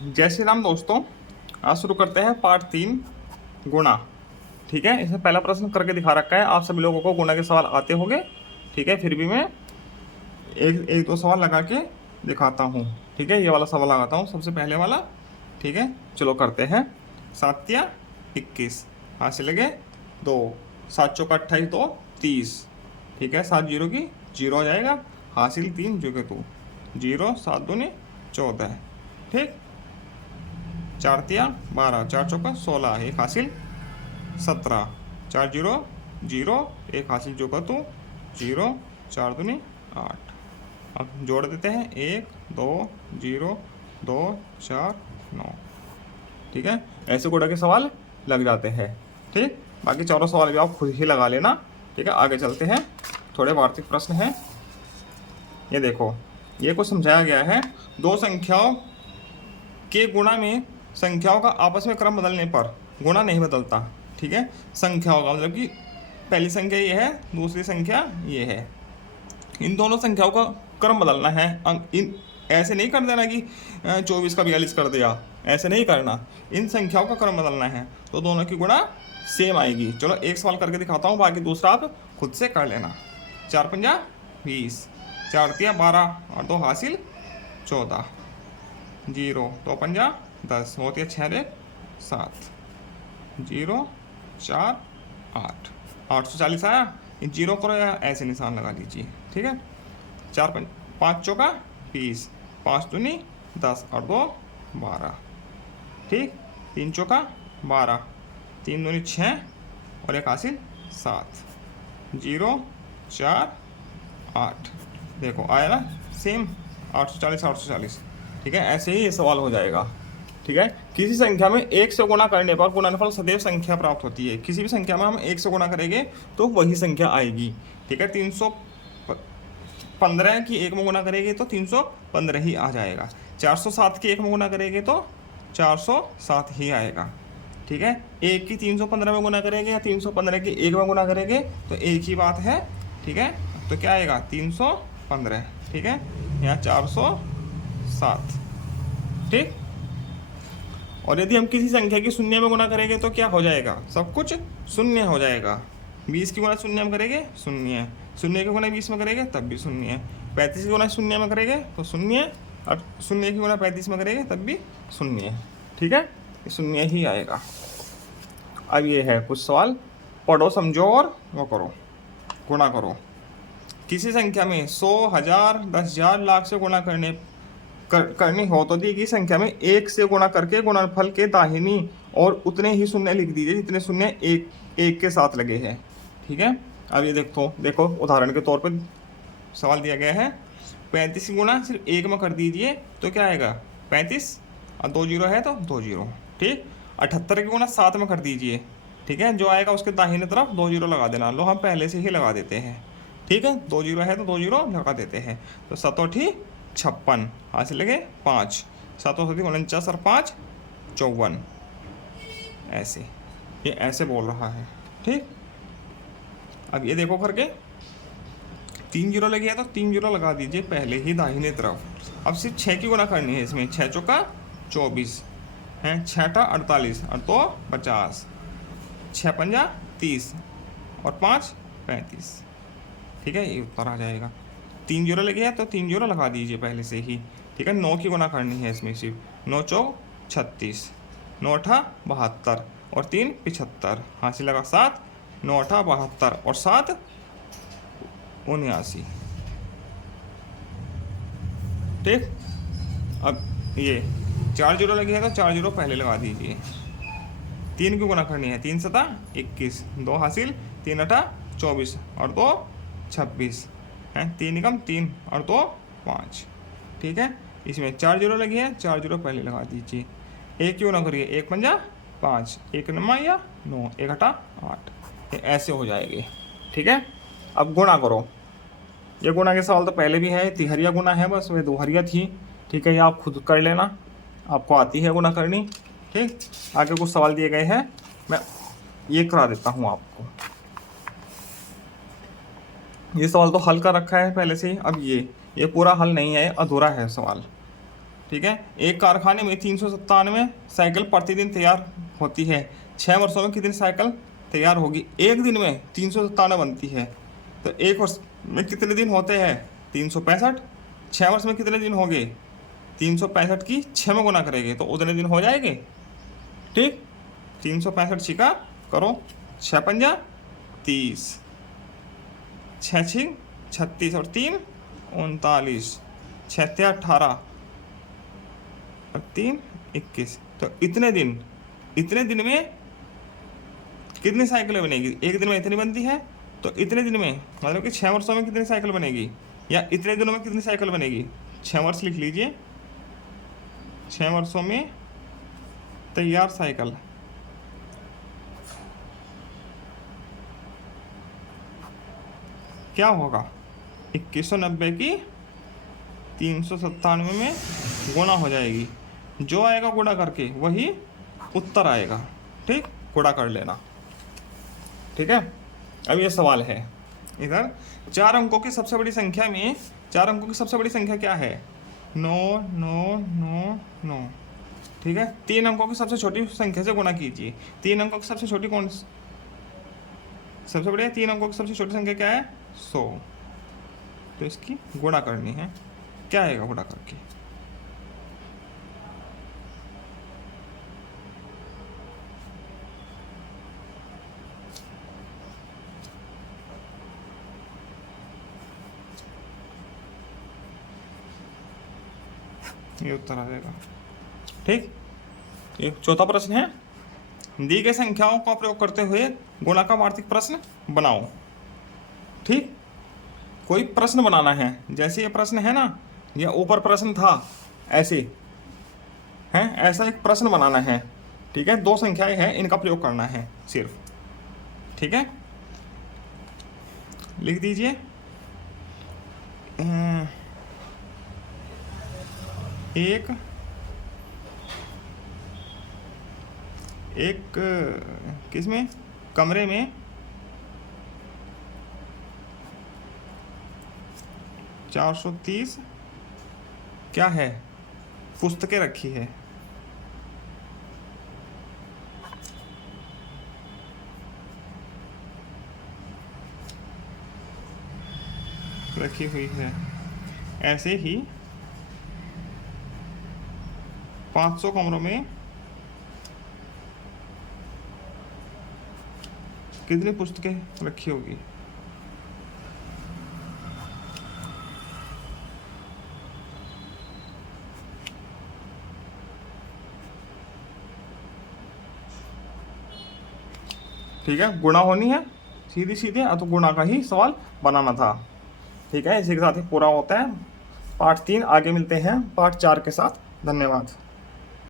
जय श्री राम दोस्तों। आज शुरू करते हैं पार्ट 3 गुणा। ठीक है, इसमें पहला प्रश्न करके दिखा रखा है। आप सभी लोगों को गुणा के सवाल आते होंगे। ठीक है, फिर भी मैं एक एक दो सवाल लगा के दिखाता हूँ। ठीक है, ये वाला सवाल लगाता हूँ सबसे पहले वाला। ठीक है, चलो करते हैं। 7 या 21 हाथ से लगे 2, 7 चौका 28 2 30। ठीक है, 7 जीरो की जीरो हो जाएगा, हासिल 3 जो कि 2 जीरो 7 दूनी 14। ठीक, 4 तिया 12, 4 चौका 16, एक हासिल 17, 4 जीरो जीरो, एक हासिल जो का 2 जीरो, 4 दूनी 8। अब जोड़ देते हैं 1 2 0 2 4 9। ठीक है, ऐसे गुणा के सवाल लग जाते हैं। ठीक, बाकी चारों सवाल भी आप खुद ही लगा लेना। ठीक है, आगे चलते हैं। थोड़े वार्षिक प्रश्न हैं। ये देखो, ये कुछ समझाया गया है। दो संख्याओं के गुणा में संख्याओं का आपस में क्रम बदलने पर गुणा नहीं बदलता। ठीक है, संख्याओं का मतलब कि पहली संख्या ये है, दूसरी संख्या ये है, इन दोनों संख्याओं का क्रम बदलना है। इन ऐसे नहीं कर देना कि 24 का 42 कर दिया, ऐसे नहीं करना। इन संख्याओं का क्रम बदलना है तो दोनों की गुणा सेम आएगी। चलो एक सवाल करके दिखाता हूँ, बाकी दूसरा आप खुद से कर लेना। 4 पंजा 20, 4 तिया 12 और 2 हासिल 14, जीरो 2 पंजा 10, होती है 6 रे 7, जीरो 4 8, 840 आया। इन जीरो करो या ऐसे निशान लगा लीजिए। ठीक है, 5 चौका 20, 5 दूनी 10 और 2 12। ठीक, 3 चौका 12, 3 दूनी 6 और एक हासिल 7, जीरो 4 8। देखो आया ना सेम, 840 840। ठीक है, ऐसे ही ये सवाल हो जाएगा। ठीक है, किसी संख्या में 1 से गुणा करने पर गुणनफल सदैव संख्या प्राप्त होती है। किसी भी संख्या में हम 1 से गुणा करेंगे तो वही संख्या आएगी। ठीक है, 315 की 1 में गुणा करेंगे तो 315 ही आ जाएगा। 407 की 1 में गुणा करेंगे तो 407 ही आएगा। ठीक है, 1 की 315 में गुणा करेंगे या 315 की 1 में गुणा करेंगे तो एक ही बात है। ठीक है, तो क्या आएगा 315। ठीक है, यहाँ 407। ठीक, और यदि हम किसी संख्या की शून्य में गुणा करेंगे तो क्या हो जाएगा, सब कुछ शून्य हो जाएगा। 20 की गुणा शून्य में करेंगे शून्य, शून्य की गुणा 20 में करेंगे तब भी शून्य, 35 की गुणा शून्य में करेंगे तो शून्य, और शून्य की गुणा 35 में करेंगे तब भी शून्य। ठीक है, शून्य ही आएगा। अब ये है कुछ सवाल, पढ़ो समझो और वो करो, गुणा करो। किसी संख्या में 100 1000 10,000 लाख से गुणा करनी हो तो दी गई संख्या में 1 से गुणा करके गुणनफल के दाहिनी और उतने ही शून्य लिख दीजिए जितने शून्य एक के साथ लगे हैं। ठीक है, अब ये देखो उदाहरण के तौर पर सवाल दिया गया है। 35 की गुणा सिर्फ 1 में कर दीजिए तो क्या आएगा 35, और 2 जीरो है तो 2 जीरो। ठीक, 78 की गुणा 7 में कर दीजिए। ठीक है, जो आएगा उसके दाहिने तरफ 2 जीरो लगा देना। लो हम पहले से ही लगा देते हैं। ठीक है, 2 जीरो है तो 2 जीरो लगा देते हैं। तो 7 56 हासिल लगे 5, 7 49 और 5 54। ऐसे ये ऐसे बोल रहा है। ठीक, अब ये देखो करके 3 जीरो लगे तो 3 जीरो लगा दीजिए पहले ही दाहिने तरफ। अब सिर्फ 6 की गुणा करनी है इसमें। 6 चौका 24 है, 6 48 और 2 50, 6 पंजा 30 और 5 35। ठीक है, ये उत्तर आ जाएगा। 3 जीरो लगे हैं तो 3 जीरो लगा दीजिए पहले से ही। ठीक है, 9 की गुणा करनी है इसमें सिर्फ। 9 चौक 36, 9 8 72 और 3 75, हासिल लगा 7, 9 8 72 और 7 79। ठीक, अब ये 4 जीरो लगे हैं तो 4 जीरो पहले लगा दीजिए। 3 की गुणा करनी है, 3 7 21, 2 हासिल, 3 8 24 और 2 26 है, 3 निकम 3 और 2 5। ठीक है, इसमें 4 जीरो लगी है, 4 जीरो पहले लगा दीजिए। 1 की गुणा करिए, 1 पंजा 5, 1 नमा या 9, 1 8 8। ये ऐसे हो जाएंगे। ठीक है, अब गुणा करो। ये गुणा के सवाल तो पहले भी है, तिहरिया गुणा है, बस वे दोहरिया थी। ठीक है, ये आप खुद कर लेना, आपको आती है गुणा करनी। ठीक, आगे कुछ सवाल दिए गए हैं, मैं ये करा देता हूँ आपको। ये सवाल तो हल कर रखा है पहले से ही। अब ये पूरा हल नहीं है, अधूरा है सवाल। ठीक है। एक कारखाने में 397 साइकिल प्रतिदिन तैयार होती है। 6 वर्षों में कितनी साइकिल तैयार होगी? एक दिन में 397 बनती है, तो एक वर्ष में कितने दिन होते हैं? 365। 6 वर्ष में कितने दिन होंगे? 365 की 6 में गुना करेंगे तो उतने दिन हो जाएंगे। ठीक, 365 छिका करो, 6 पंजा 30, 6 छिक 36 और 3 39, 6 18 और 3 21। तो इतने दिन में कितनी साइकिलें बनेगी? एक दिन में इतनी बनती है, तो इतने दिन में मतलब कि 6 वर्षों में कितनी साइकिल बनेगी, या इतने दिनों में कितनी साइकिल बनेगी? 6 वर्ष लिख लीजिए, 6 वर्षों में तैयार साइकिल क्या होगा? 2190 की 397 में गुणा हो जाएगी। जो आएगा गुणा करके वही उत्तर आएगा। ठीक, गुणा कर लेना। ठीक है। अब ये सवाल है इधर, 4 अंकों की सबसे बड़ी संख्या में 4 अंकों की सबसे बड़ी संख्या क्या है? 9 9 9 9। ठीक है। 3 अंकों की सबसे छोटी संख्या से गुणा कीजिए। 3 अंकों की सबसे छोटी कौन सबसे बड़ी है? 3 अंकों की सबसे छोटी संख्या क्या है? 100। तो इसकी गुणा करनी है, क्या आएगा गुणा करके? ये उत्तर आ जाएगा। ठीक, ये चौथा प्रश्न है, दी गई संख्याओं का प्रयोग करते हुए गुणा का वार्षिक प्रश्न बनाओ। ठीक, कोई प्रश्न बनाना है। जैसे ये प्रश्न है ना, ये ऊपर प्रश्न था ऐसे है, ऐसा एक प्रश्न बनाना है। ठीक है, 2 संख्याएं हैं, इनका प्रयोग करना है सिर्फ। ठीक है, लिख दीजिए एक किसमें कमरे में 430 क्या है? पुस्तकें रखी है। रखी हुई है। ऐसे ही 500 कमरों में कितनी पुस्तकें रखी होगी? ठीक है, गुणा होनी है सीधी सीधे, तो गुणा का ही सवाल बनाना था। ठीक है, इसी के साथ ही पूरा होता है पार्ट 3। आगे मिलते हैं पार्ट 4 के साथ। धन्यवाद।